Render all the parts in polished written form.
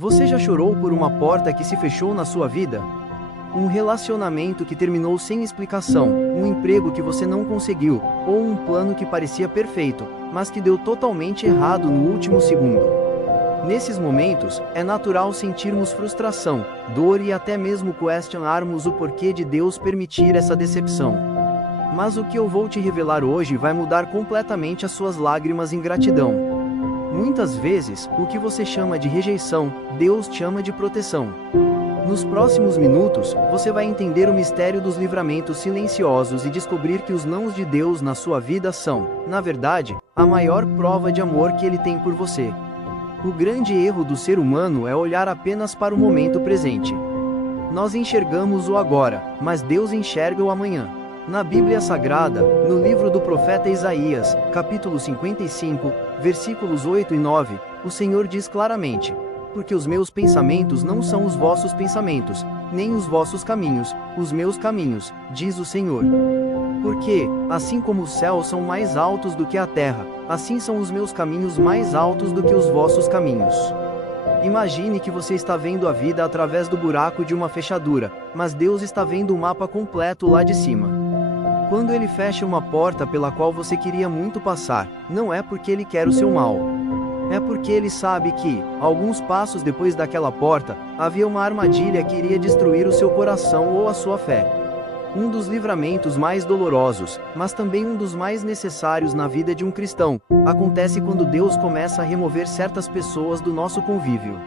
Você já chorou por uma porta que se fechou na sua vida? Um relacionamento que terminou sem explicação, um emprego que você não conseguiu, ou um plano que parecia perfeito, mas que deu totalmente errado no último segundo. Nesses momentos, é natural sentirmos frustração, dor e até mesmo questionarmos o porquê de Deus permitir essa decepção. Mas o que eu vou te revelar hoje vai mudar completamente as suas lágrimas em gratidão. Muitas vezes, o que você chama de rejeição, Deus chama de proteção. Nos próximos minutos, você vai entender o mistério dos livramentos silenciosos e descobrir que os nãos de Deus na sua vida são, na verdade, a maior prova de amor que Ele tem por você. O grande erro do ser humano é olhar apenas para o momento presente. Nós enxergamos o agora, mas Deus enxerga o amanhã. Na Bíblia Sagrada, no livro do profeta Isaías, capítulo 55, versículos 8 e 9, o Senhor diz claramente: porque os meus pensamentos não são os vossos pensamentos, nem os vossos caminhos, os meus caminhos, diz o Senhor. Porque, assim como os céus são mais altos do que a terra, assim são os meus caminhos mais altos do que os vossos caminhos. Imagine que você está vendo a vida através do buraco de uma fechadura, mas Deus está vendo o mapa completo lá de cima. Quando Ele fecha uma porta pela qual você queria muito passar, não é porque Ele quer o seu mal. É porque Ele sabe que, alguns passos depois daquela porta, havia uma armadilha que iria destruir o seu coração ou a sua fé. Um dos livramentos mais dolorosos, mas também um dos mais necessários na vida de um cristão, acontece quando Deus começa a remover certas pessoas do nosso convívio.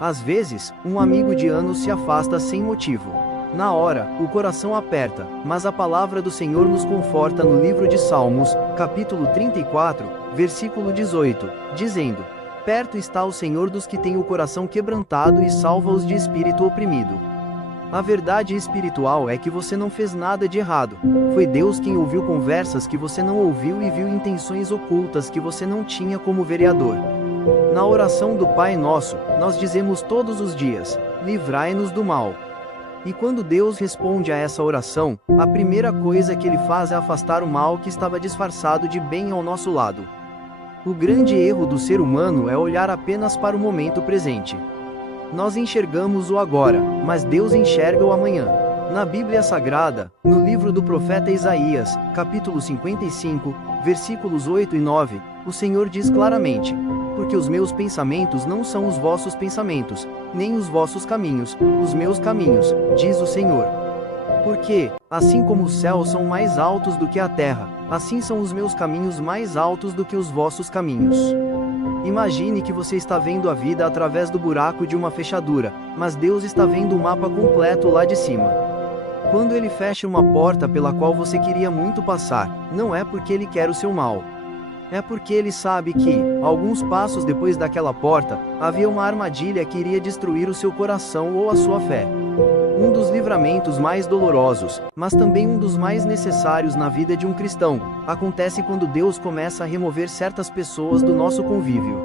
Às vezes, um amigo de anos se afasta sem motivo. Na hora, o coração aperta, mas a palavra do Senhor nos conforta no livro de Salmos, capítulo 34, versículo 18, dizendo: perto está o Senhor dos que têm o coração quebrantado e salva-os de espírito oprimido. A verdade espiritual é que você não fez nada de errado. Foi Deus quem ouviu conversas que você não ouviu e viu intenções ocultas que você não tinha como vereador. Na oração do Pai Nosso, nós dizemos todos os dias: livrai-nos do mal. E quando Deus responde a essa oração, a primeira coisa que Ele faz é afastar o mal que estava disfarçado de bem ao nosso lado. O grande erro do ser humano é olhar apenas para o momento presente. Nós enxergamos o agora, mas Deus enxerga o amanhã. Na Bíblia Sagrada, no livro do profeta Isaías, capítulo 55, versículos 8 e 9, o Senhor diz claramente: porque os meus pensamentos não são os vossos pensamentos, nem os vossos caminhos, os meus caminhos, diz o Senhor. Porque, assim como os céus são mais altos do que a terra, assim são os meus caminhos mais altos do que os vossos caminhos. Imagine que você está vendo a vida através do buraco de uma fechadura, mas Deus está vendo o mapa completo lá de cima. Quando Ele fecha uma porta pela qual você queria muito passar, não é porque Ele quer o seu mal. É porque Ele sabe que, alguns passos depois daquela porta, havia uma armadilha que iria destruir o seu coração ou a sua fé. Um dos livramentos mais dolorosos, mas também um dos mais necessários na vida de um cristão, acontece quando Deus começa a remover certas pessoas do nosso convívio.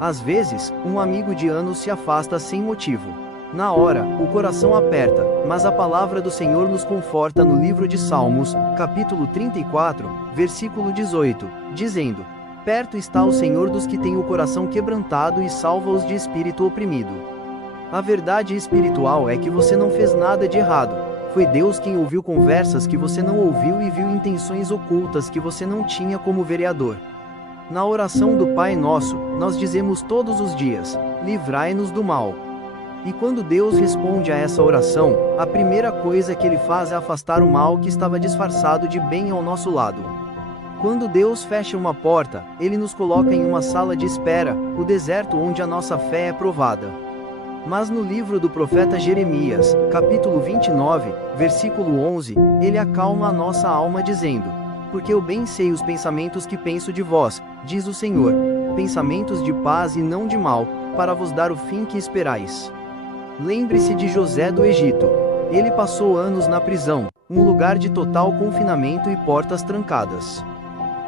Às vezes, um amigo de anos se afasta sem motivo. Na hora, o coração aperta, mas a palavra do Senhor nos conforta no livro de Salmos, capítulo 34, versículo 18, dizendo: perto está o Senhor dos que têm o coração quebrantado e salva-os de espírito oprimido. A verdade espiritual é que você não fez nada de errado. Foi Deus quem ouviu conversas que você não ouviu e viu intenções ocultas que você não tinha como vereador. Na oração do Pai Nosso, nós dizemos todos os dias: livrai-nos do mal. E quando Deus responde a essa oração, a primeira coisa que Ele faz é afastar o mal que estava disfarçado de bem ao nosso lado. Quando Deus fecha uma porta, Ele nos coloca em uma sala de espera, o deserto onde a nossa fé é provada. Mas no livro do profeta Jeremias, capítulo 29, versículo 11, Ele acalma a nossa alma dizendo: porque eu bem sei os pensamentos que penso de vós, diz o Senhor, pensamentos de paz e não de mal, para vos dar o fim que esperais. Lembre-se de José do Egito. Ele passou anos na prisão, um lugar de total confinamento e portas trancadas.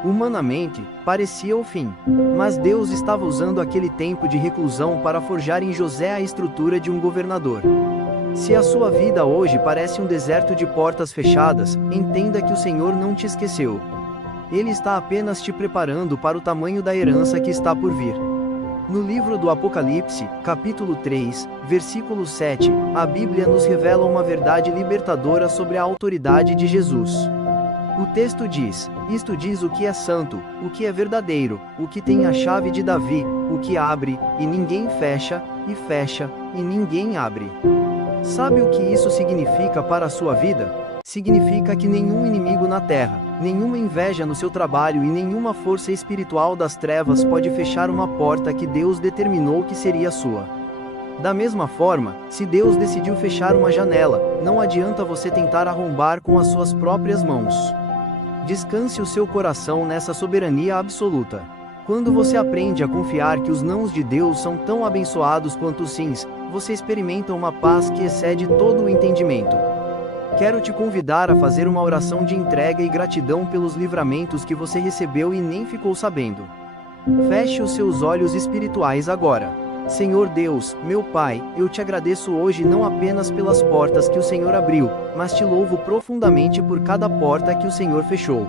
Humanamente, parecia o fim. Mas Deus estava usando aquele tempo de reclusão para forjar em José a estrutura de um governador. Se a sua vida hoje parece um deserto de portas fechadas, entenda que o Senhor não te esqueceu. Ele está apenas te preparando para o tamanho da herança que está por vir. No livro do Apocalipse, capítulo 3, versículo 7, a Bíblia nos revela uma verdade libertadora sobre a autoridade de Jesus. O texto diz: "Isto diz o que é santo, o que é verdadeiro, o que tem a chave de Davi, o que abre, e ninguém fecha, e ninguém abre." Sabe o que isso significa para a sua vida? Significa que nenhum inimigo na terra, nenhuma inveja no seu trabalho e nenhuma força espiritual das trevas pode fechar uma porta que Deus determinou que seria sua. Da mesma forma, se Deus decidiu fechar uma janela, não adianta você tentar arrombar com as suas próprias mãos. Descanse o seu coração nessa soberania absoluta. Quando você aprende a confiar que os nãos de Deus são tão abençoados quanto os sims, você experimenta uma paz que excede todo o entendimento. Quero te convidar a fazer uma oração de entrega e gratidão pelos livramentos que você recebeu e nem ficou sabendo. Feche os seus olhos espirituais agora. Senhor Deus, meu Pai, eu te agradeço hoje não apenas pelas portas que o Senhor abriu, mas te louvo profundamente por cada porta que o Senhor fechou.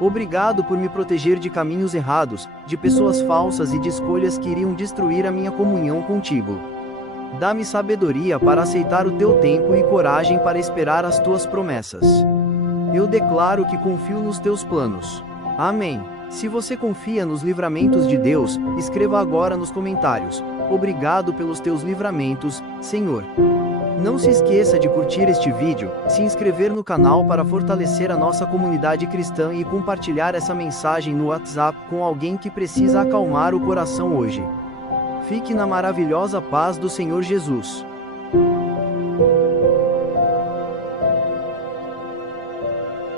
Obrigado por me proteger de caminhos errados, de pessoas falsas e de escolhas que iriam destruir a minha comunhão contigo. Dá-me sabedoria para aceitar o teu tempo e coragem para esperar as tuas promessas. Eu declaro que confio nos teus planos. Amém. Se você confia nos livramentos de Deus, escreva agora nos comentários: "Obrigado pelos teus livramentos, Senhor." Não se esqueça de curtir este vídeo, se inscrever no canal para fortalecer a nossa comunidade cristã e compartilhar essa mensagem no WhatsApp com alguém que precisa acalmar o coração hoje. Fique na maravilhosa paz do Senhor Jesus.